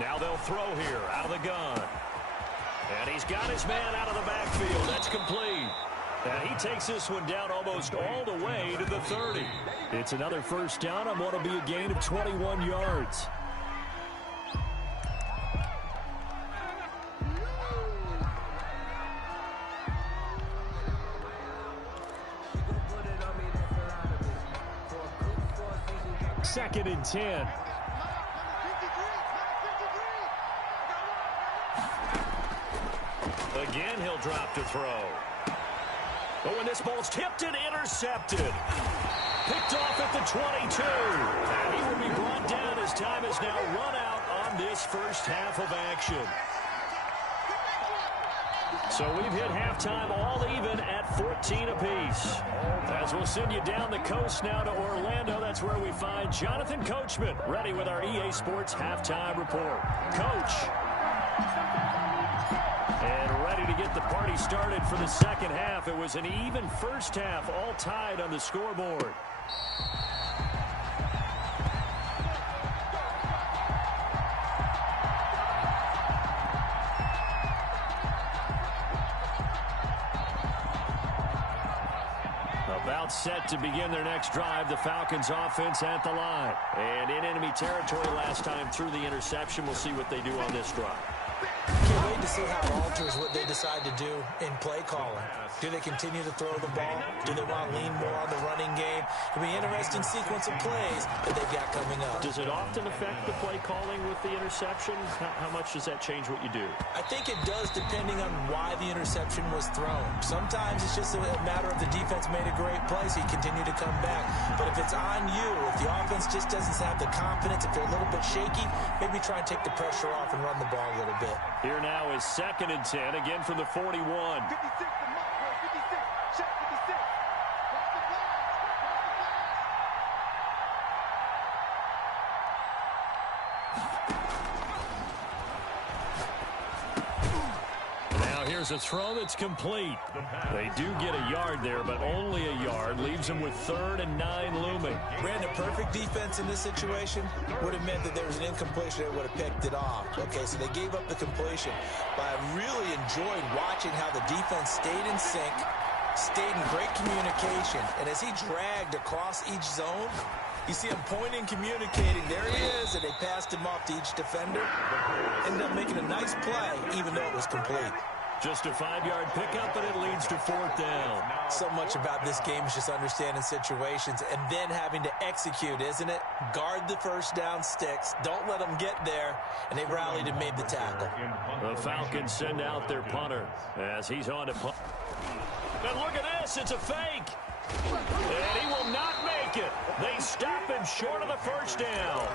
Now they'll throw here out of the gun. And he's got his man out of the backfield. That's complete. And he takes this one down almost all the way to the 30. It's another first down on what will be a gain of 21 yards. Second and 10. Again, he'll drop to throw. Oh, and this ball's tipped and intercepted. Picked off at the 22. And he will be brought down as time has now run out on this first half of action. So we've hit halftime all even at 14 apiece. As we'll send you down the coast now to Orlando, that's where we find Jonathan Coachman ready with our EA Sports halftime report. Coach. And ready to get the party started for the second half. It was an even first half, all tied on the scoreboard. About set to begin their next drive, the Falcons offense at the line. And in enemy territory last time through the interception. We'll see what they do on this drive. Can't wait to see how it alters what they decide to do in play calling. Do they continue to throw the ball? Do they want to lean more on the running game? It'll be an interesting sequence of plays that they've got coming up. Does it often affect the play calling with the interception? How much does that change what you do? I think it does, depending on why the interception was thrown. Sometimes it's just a matter of the defense made a great play, so you continue to come back. But if it's on you, if the offense just doesn't have the confidence, if they're a little bit shaky, maybe try and take the pressure off and run the ball a little bit. Here now is 2nd and 10, again from the 41. 56, the mark, 56, check 56. Now here's a throw that's complete. They do get a yard there, but only a yard. Leaves them with 3rd and 9 looming. Brandon, perfect defense in this situation would have meant that there was an incompletion. They would have picked it off. Okay, so they gave up the completion. But I really enjoyed watching how the defense stayed in sync, stayed in great communication. And as he dragged across each zone, you see him pointing, communicating. There he is, and they passed him off to each defender. Ended up making a nice play, even though it was complete. Just a 5-yard pickup, but it leads to 4th down. So much about this game is just understanding situations and then having to execute, isn't it? Guard the first down sticks. Don't let them get there. And they rallied and made the tackle. The Falcons send out their punter as he's on to punt. And look at this. It's a fake. And he will not make it. They stop him short of the first down.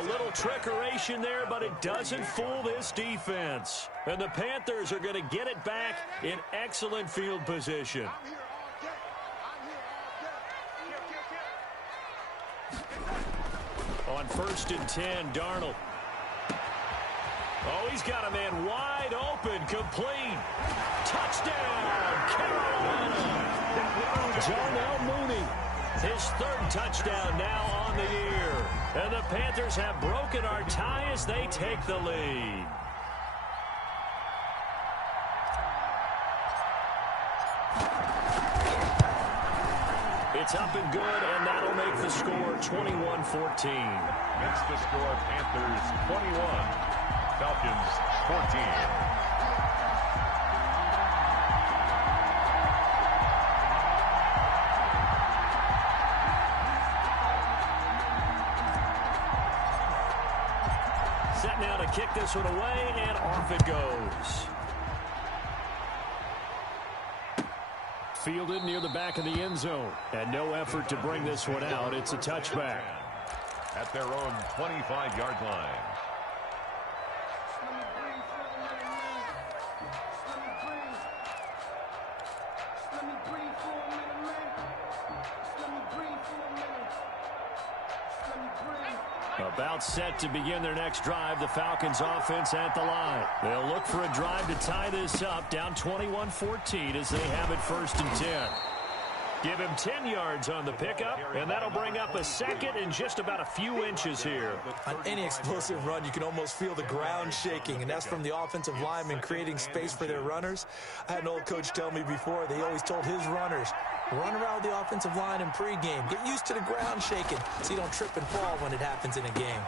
A little trickeration there, but it doesn't fool this defense. And the Panthers are going to get it back in excellent field position. On 1st and 10, Darnold. Oh, he's got a man wide open, complete. Touchdown, Carolina. Darnell Mooney, his 3rd touchdown now on the year. And the Panthers have broken our tie as they take the lead. It's up and good, and that'll make the score 21-14. Makes the score Panthers 21, Falcons 14. Set now to kick this one away, and off it goes. Fielded near the back of the end zone. And no effort to bring this one out. It's a touchback. At their own 25-yard line. About set to begin their next drive, the Falcons offense at the line. They'll look for a drive to tie this up, down 21-14 as they have it 1st and 10. Give him 10 yards on the pickup, and that'll bring up a 2nd and just about a few inches here. On any explosive run, you can almost feel the ground shaking, and that's from the offensive linemen creating space for their runners. I had an old coach tell me before, they always told his runners, run around the offensive line in pregame. Get used to the ground shaking so you don't trip and fall when it happens in a game.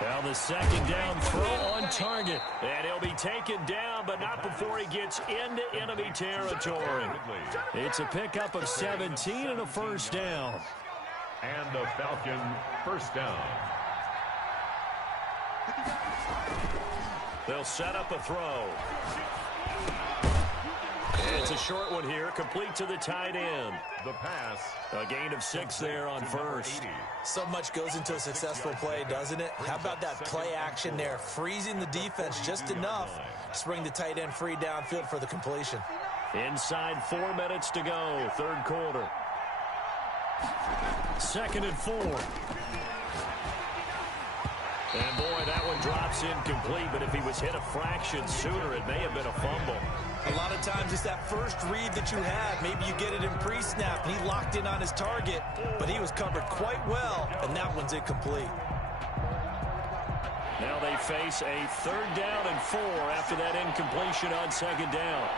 Well, the 2nd down throw on target. And he'll be taken down, but not before he gets into enemy territory. It's a pickup of 17 and a 1st down. And a Falcon 1st down. They'll set up a throw. It's a short one here, complete to the tight end. The pass. A gain of 6 there on 1st. So much goes into a successful play, doesn't it? How about that play action there, freezing the defense just enough to bring the tight end free downfield for the completion. Inside 4 minutes to go, 3rd quarter. 2nd and 4. And boy, that one drops incomplete, but if he was hit a fraction sooner, it may have been a fumble. A lot of times it's that first read that you have. Maybe you get it in pre-snap, and he locked in on his target, but he was covered quite well, and that one's incomplete. Now they face a 3rd down and 4 after that incompletion on 2nd down.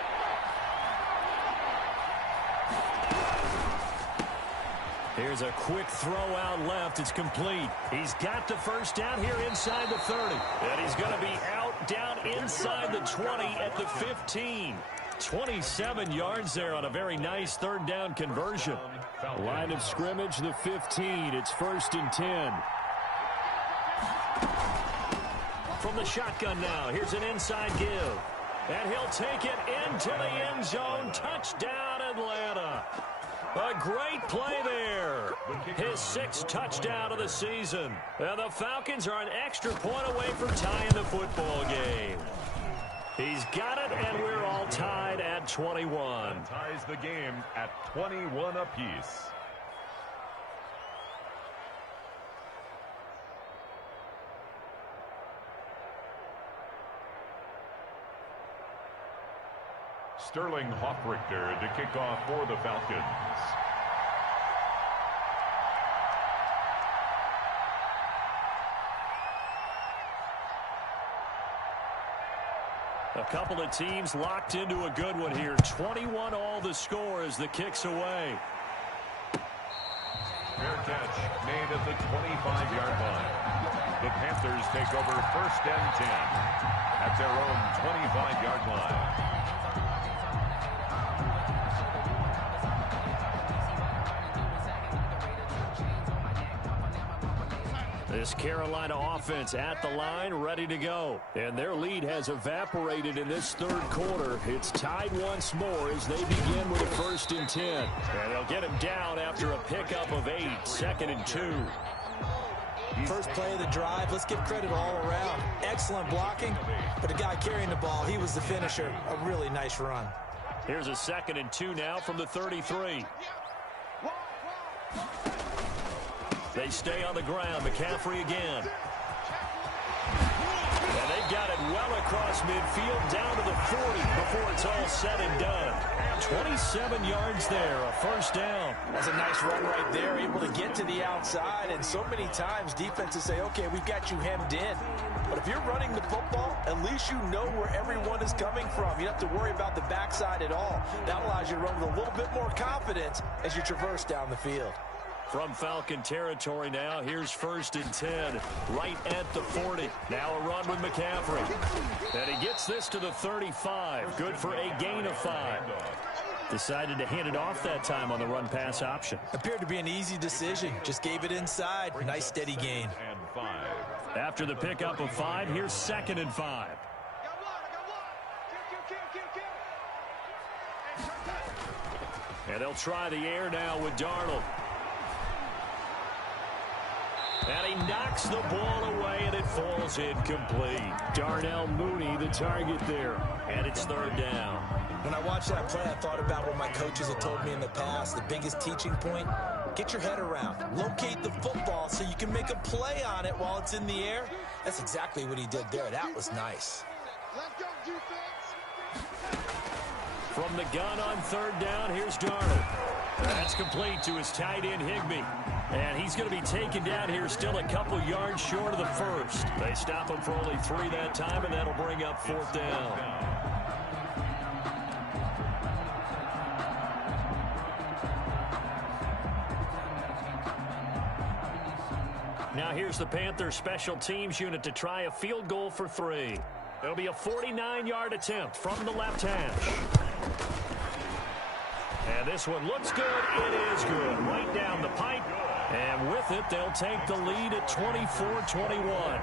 Here's a quick throw out left. It's complete. He's got the 1st down here inside the 30. And he's going to be out down inside the 20 at the 15. 27 yards there on a very nice third down conversion. Line of scrimmage, the 15. It's 1st and 10. From the shotgun now, here's an inside give. And he'll take it into the end zone. Touchdown, Atlanta. A great play there. His 6th touchdown of the season. And the Falcons are an extra point away from tying the football game. He's got it, and we're all tied at 21. And ties the game at 21 apiece. Sterling Hoffrichter to kick off for the Falcons. A couple of teams locked into a good one here. 21 all the score as the kick's away. Fair catch made at the 25-yard line. The Panthers take over 1st and 10 at their own 25-yard line. This Carolina offense at the line, ready to go. And their lead has evaporated in this third quarter. It's tied once more as they begin with a 1st and 10. And they'll get him down after a pickup of 8, 2nd and 2. First play of the drive, let's give credit all around. Excellent blocking, but the guy carrying the ball, he was the finisher. A really nice run. Here's a 2nd and 2 now from the 33. They stay on the ground. McCaffrey again. And they've got it well across midfield down to the 40 before it's all said and done. 27 yards there, a 1st down. That's a nice run right there, able to get to the outside. And so many times defenses say, okay, we've got you hemmed in. But if you're running the football, at least you know where everyone is coming from. You don't have to worry about the backside at all. That allows you to run with a little bit more confidence as you traverse down the field. From Falcon territory now, here's 1st and 10, right at the 40. Now a run with McCaffrey. And he gets this to the 35. Good for a gain of 5. Decided to hand it off that time on the run-pass option. Appeared to be an easy decision. Just gave it inside. Nice steady gain. After the pickup of 5, here's 2nd and 5. And they'll try the air now with Darnold. And he knocks the ball away, and it falls incomplete. Darnell Mooney, the target there. And it's 3rd down. When I watched that play, I thought about what my coaches had told me in the past. The biggest teaching point, get your head around. Locate the football so you can make a play on it while it's in the air. That's exactly what he did there. That was nice. Let's go, defense. From the gun on 3rd down, here's Darnold. That's complete to his tight end, Higbee. And he's going to be taken down here still a couple yards short of the 1st. They stop him for only 3 that time, and that'll bring up 4th down. Now here's the Panthers special teams unit to try a field goal for 3. It'll be a 49-yard attempt from the left hash. And this one looks good. It is good. Right down the pipe. And with it, they'll take the lead at 24-21.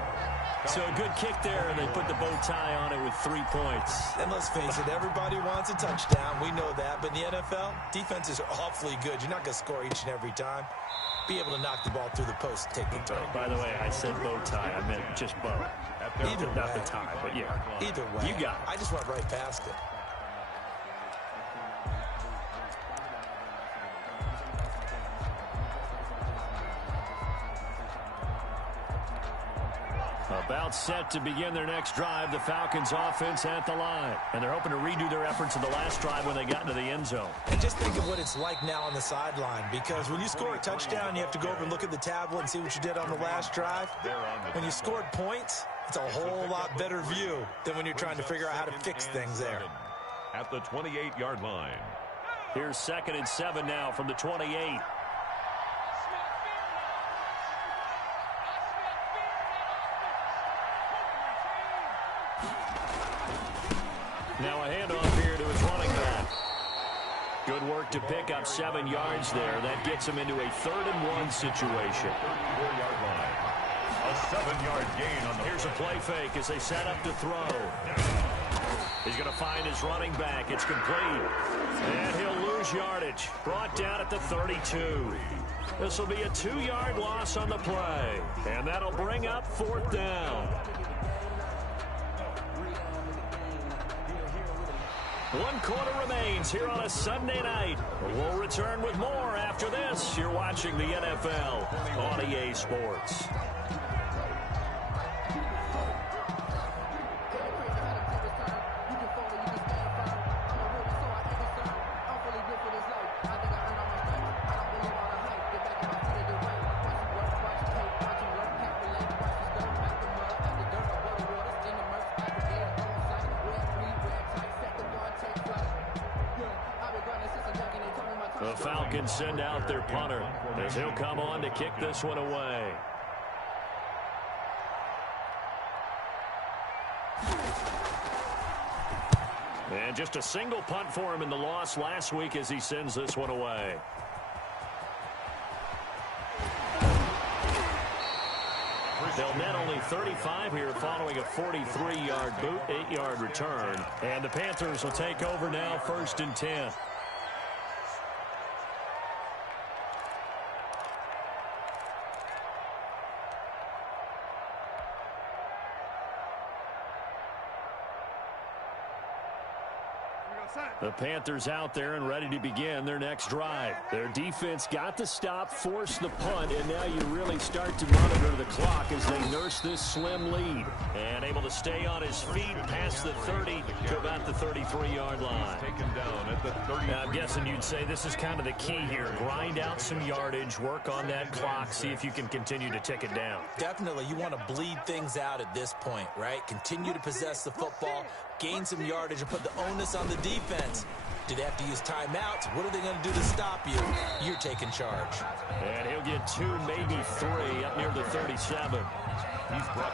So a good kick there, and they put the bow tie on it with 3 points. And let's face it, everybody wants a touchdown. We know that. But in the NFL, defenses are awfully good. You're not going to score each and every time. Be able to knock the ball through the post and take the turn. By the way, I said bow tie. I meant just bow. Either way. Not the tie, but yeah. Either way. You got it. I just went right past it. About set to begin their next drive, the Falcons offense at the line. And they're hoping to redo their efforts in the last drive when they got into the end zone. And just think of what it's like now on the sideline, because when you score a touchdown, you have to go over and look at the tablet and see what you did on the last drive. When you scored points, it's a whole lot better view than when you're trying to figure out how to fix things there. At the 28-yard line. Here's 2nd and 7 now from the 28. Now a handoff here to his running back. Good work to pick up 7 yards there. That gets him into a 3rd and 1 situation. 34-yard line. A 7-yard gain on the Here's a play fake as they set up to throw. He's going to find his running back. It's complete. And he'll lose yardage. Brought down at the 32. This will be a 2-yard loss on the play. And that'll bring up 4th down. 1 quarter remains here on a Sunday night. We'll return with more after this. You're watching the NFL on EA Sports. The Falcons send out their punter as he'll come on to kick this one away. And just a single punt for him in the loss last week as he sends this one away. They'll net only 35 here following a 43-yard boot, 8-yard return. And the Panthers will take over now, 1st and 10. The Panthers out there and ready to begin their next drive. Their defense got the stop, forced the punt, and now you really start to monitor the clock as they nurse this slim lead. And able to stay on his feet past the 30 to about the 33-yard line. Taken down at the 30. Now, I'm guessing you'd say this is kind of the key here. Grind out some yardage, work on that clock, see if you can continue to tick it down. Definitely, you want to bleed things out at this point, right? Continue to possess the football, gain some yardage, and put the onus on the defense. Do they have to use timeouts? What are they going to do to stop you? You're taking charge. And he'll get 2, maybe 3 up near the 37.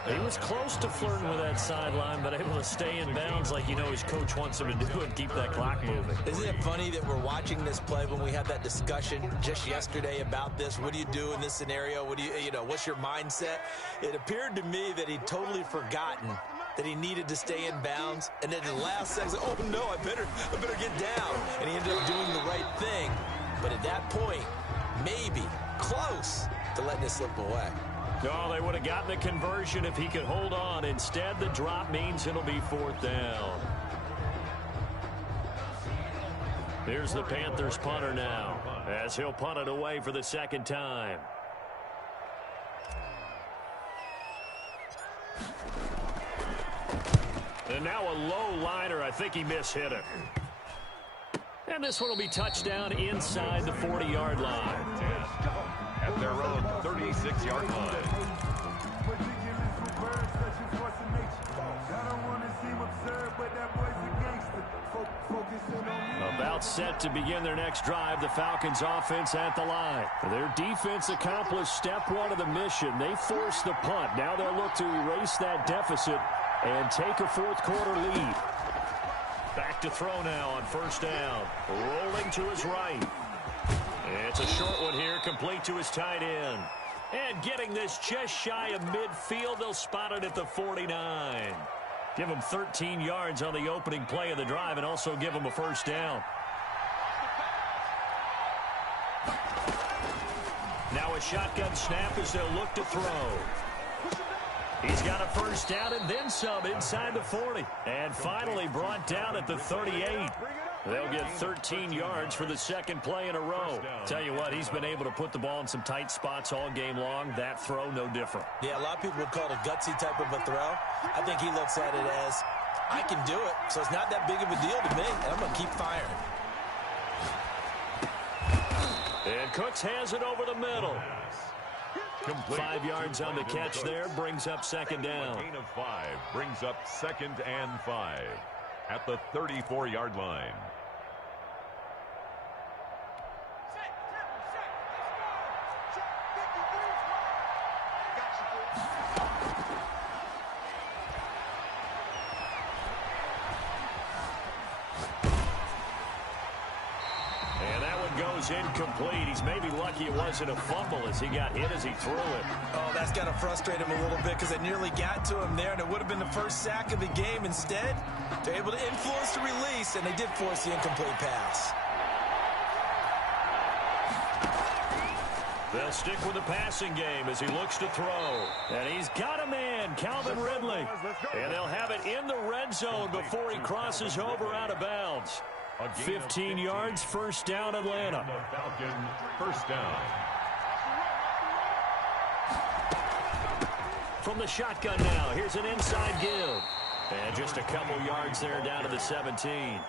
He was close to flirting with that sideline, but able to stay in bounds like you know his coach wants him to do and keep that clock moving. Isn't it funny that we're watching this play when we had that discussion just yesterday about this? What do you do in this scenario? What do you know, what's your mindset? It appeared to me that he'd totally forgotten that he needed to stay in bounds, and then in the last second, oh no, I better get down. And he ended up doing the right thing. But at that point, maybe close to letting it slip away. No, they would have gotten the conversion if he could hold on. Instead, the drop means it'll be 4th down. Here's the Panthers punter now, as he'll punt it away for the 2nd time. And now a low liner. I think he mishit it. And this one will be touchdown inside the 40-yard line. At their own 36-yard line. About set to begin their next drive, the Falcons offense at the line. Their defense accomplished step 1 of the mission. They forced the punt. Now they'll look to erase that deficit and take a 4th quarter lead. Back to throw now on 1st down. Rolling to his right. It's a short one here, complete to his tight end. And getting this just shy of midfield, they'll spot it at the 49. Give him 13 yards on the opening play of the drive and also give him a 1st down. Now a shotgun snap as they'll look to throw. He's got a 1st down and then some inside the 40. And finally brought down at the 38. They'll get 13 yards for the 2nd play in a row. Tell you what, he's been able to put the ball in some tight spots all game long. That throw, no different. Yeah, a lot of people would call it a gutsy type of a throw. I think he looks at it as, I can do it, so it's not that big of a deal to me, and I'm going to keep firing. And Cooks has it over the middle. Complete. 5 yards on the catch there, brings up 2nd down. A gain of 5 brings up 2nd and 5 at the 34-yard line. is incomplete. He's maybe lucky it wasn't a fumble as he got hit as he threw it. Oh, that's got to frustrate him a little bit because it nearly got to him there, and it would have been the first sack of the game. Instead, they're able to influence the release, and they did force the incomplete pass. They'll stick with the passing game as he looks to throw. And he's got a man, Calvin Ridley. And they'll have it in the red zone before he crosses over out of bounds. 15 yards, first down, Atlanta. Falcon, first down. From the shotgun now, here's an inside give. And just a couple yards there down to the 17.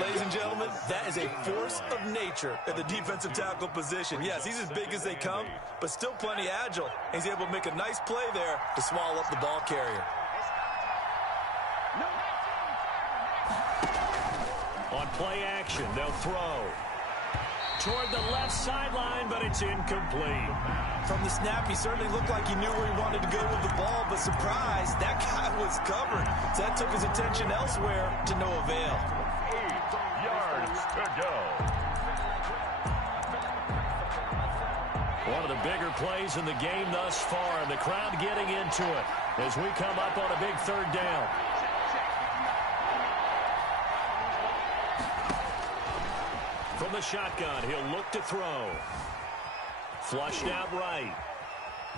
Ladies and gentlemen, that is a force of nature at the defensive tackle position. Yes, he's as big as they come, but still plenty agile. He's able to make a nice play there to swallow up the ball carrier. On play action, they'll throw. Toward the left sideline, but it's incomplete. From the snap, he certainly looked like he knew where he wanted to go with the ball, but surprise, that guy was covered. So that took his attention elsewhere to no avail. 8 yards to go. One of the bigger plays in the game thus far, and the crowd getting into it as we come up on a big third down. From the shotgun, he'll look to throw. Flushed out right.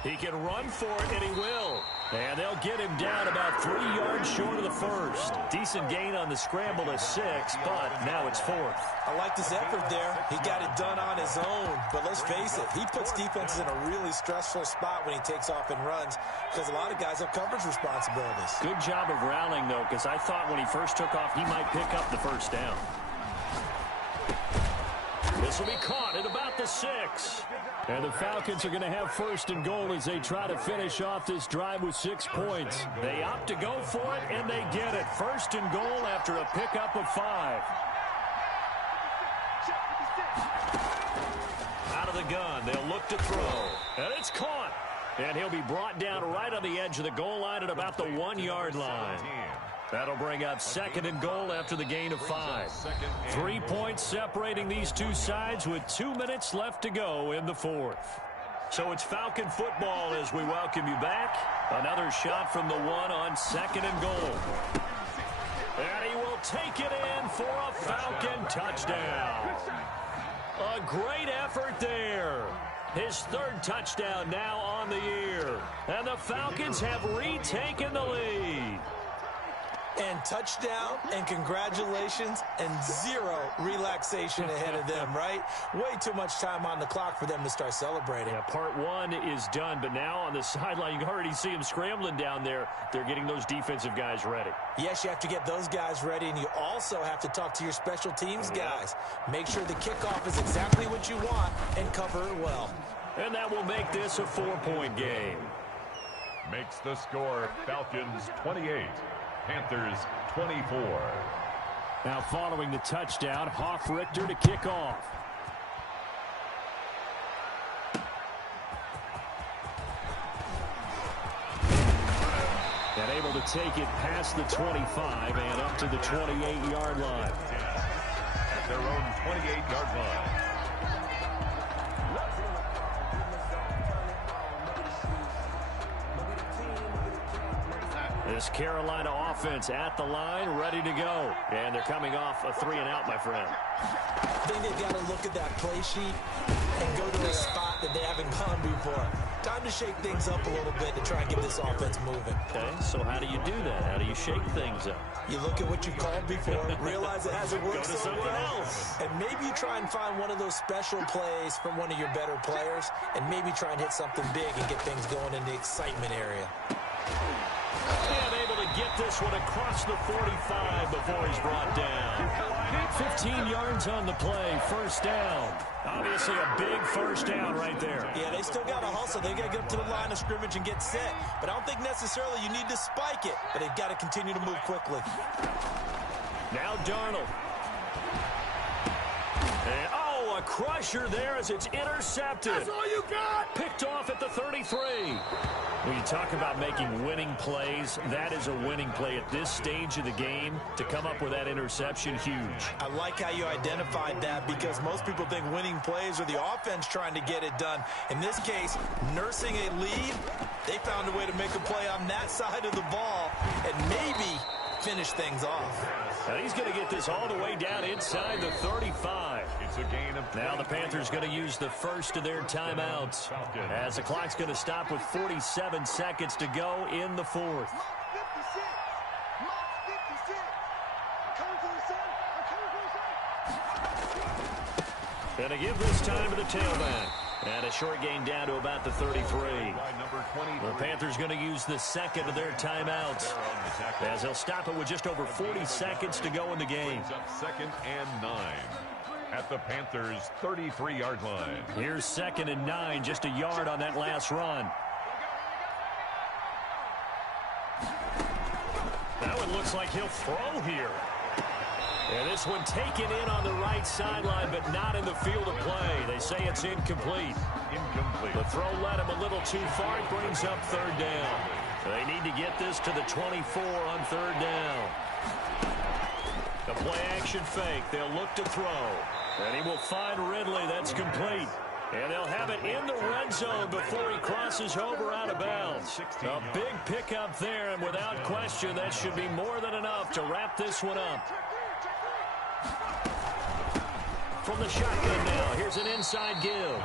He can run for it, and he will. And they'll get him down about 3 yards short of the first. Decent gain on the scramble to 6, but now it's 4th. I like this effort there. He got it done on his own. But let's face it, he puts defenses in a really stressful spot when he takes off and runs because a lot of guys have coverage responsibilities. Good job of rallying, though, because I thought when he first took off, he might pick up the first down. This will be caught at about the 6. And the Falcons are going to have first and goal as they try to finish off this drive with 6 points. They opt to go for it, and they get it. First and goal after a pickup of 5. Out of the gun, they'll look to throw. And it's caught. And he'll be brought down right on the edge of the goal line at about the 1 yard line. That'll bring up second and goal after the gain of 5. 3 points separating these two sides with 2 minutes left to go in the 4th. So it's Falcon football as we welcome you back. Another shot from the 1 on second and goal. And he will take it in for a Falcon touchdown. A great effort there. His 3rd touchdown now on the year. And the Falcons have retaken the lead. And touchdown, and congratulations, and 0 relaxation ahead of them, right? Way too much time on the clock for them to start celebrating. Yeah, part 1 is done, but now on the sideline, you can already see them scrambling down there. They're getting those defensive guys ready. Yes, you have to get those guys ready, and you also have to talk to your special teams guys. Make sure the kickoff is exactly what you want and cover it well. And that will make this a 4-point game. Makes the score Falcons 28. Panthers 24. Now following the touchdown, Hoff-Richter to kick off. And able to take it past the 25 and up to the 28-yard line. At their own 28-yard line. This Carolina offense at the line, ready to go. And they're coming off a 3-and-out, my friend. I think they've got to look at that play sheet and go to a spot that they haven't gone before. Time to shake things up a little bit to try and get this offense moving. Okay, so how do you do that? How do you shake things up? You look at what you called before, realize it hasn't worked so well, and maybe you try and find one of those special plays from one of your better players, and maybe try and hit something big and get things going in the excitement area. And able to get this one across the 45 before he's brought down. 15 yards on the play, first down. Obviously a big first down right there. Yeah, they still got to hustle. They got to get up to the line of scrimmage and get set. But I don't think necessarily you need to spike it, but they've got to continue to move quickly. Now Darnold. And, a crusher there as it's intercepted. That's all you got. Picked off at the 33. When you talk about making winning plays, that is a winning play at this stage of the game. To come up with that interception, huge. I like how you identified that because most people think winning plays are the offense trying to get it done. In this case, nursing a lead, they found a way to make a play on that side of the ball and maybe finish things off. And he's going to get this all the way down inside the 35. It's a gain of 20. Now the Panthers going to use the first of their timeouts as the clock's going to stop with 47 seconds to go in the fourth. Going to give this time to the tailback. And a short gain down to about the 33. The Panthers going to use the second of their timeouts as they'll stop it with just over 40 seconds to go in the game. Second and 9 at the Panthers' 33-yard line. Here's 2nd and 9, just a yard on that last run. Now it looks like he'll throw here. And this one taken in on the right sideline, but not in the field of play. They say it's incomplete. The throw led him a little too far. It brings up 3rd down. They need to get this to the 24 on 3rd down. The play action fake. They'll look to throw. And he will find Ridley. That's complete. And they'll have it in the red zone before he crosses over out of bounds. A big pickup there, and without question, that should be more than enough to wrap this one up. From the shotgun now, here's an inside give.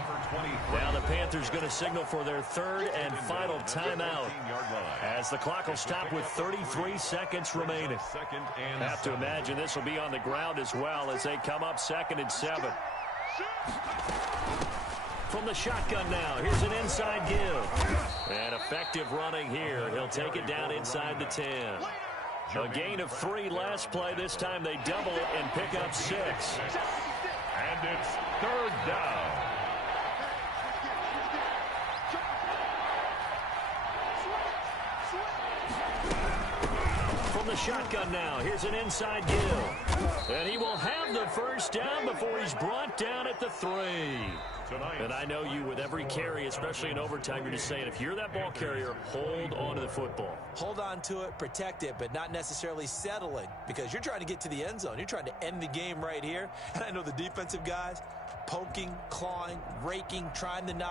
Now the Panthers going to signal for their 3rd and final timeout as the clock will stop with 33 seconds remaining. Have to imagine this will be on the ground as well as they come up 2nd and 7. From the shotgun now, here's an inside give. And effective running here. He'll take it down inside the 10. A gain of 3 last play. This time they double it and pick up 6. And it's 3rd down. From the shotgun now, here's an inside give. And he will have the 1st down before he's brought down at the 3. And I know you, with every carry, especially in overtime, you're just saying, if you're that ball carrier, hold on to the football. Hold on to it, protect it, but not necessarily settle it because you're trying to get to the end zone. You're trying to end the game right here. And I know the defensive guys poking, clawing, raking, trying to knock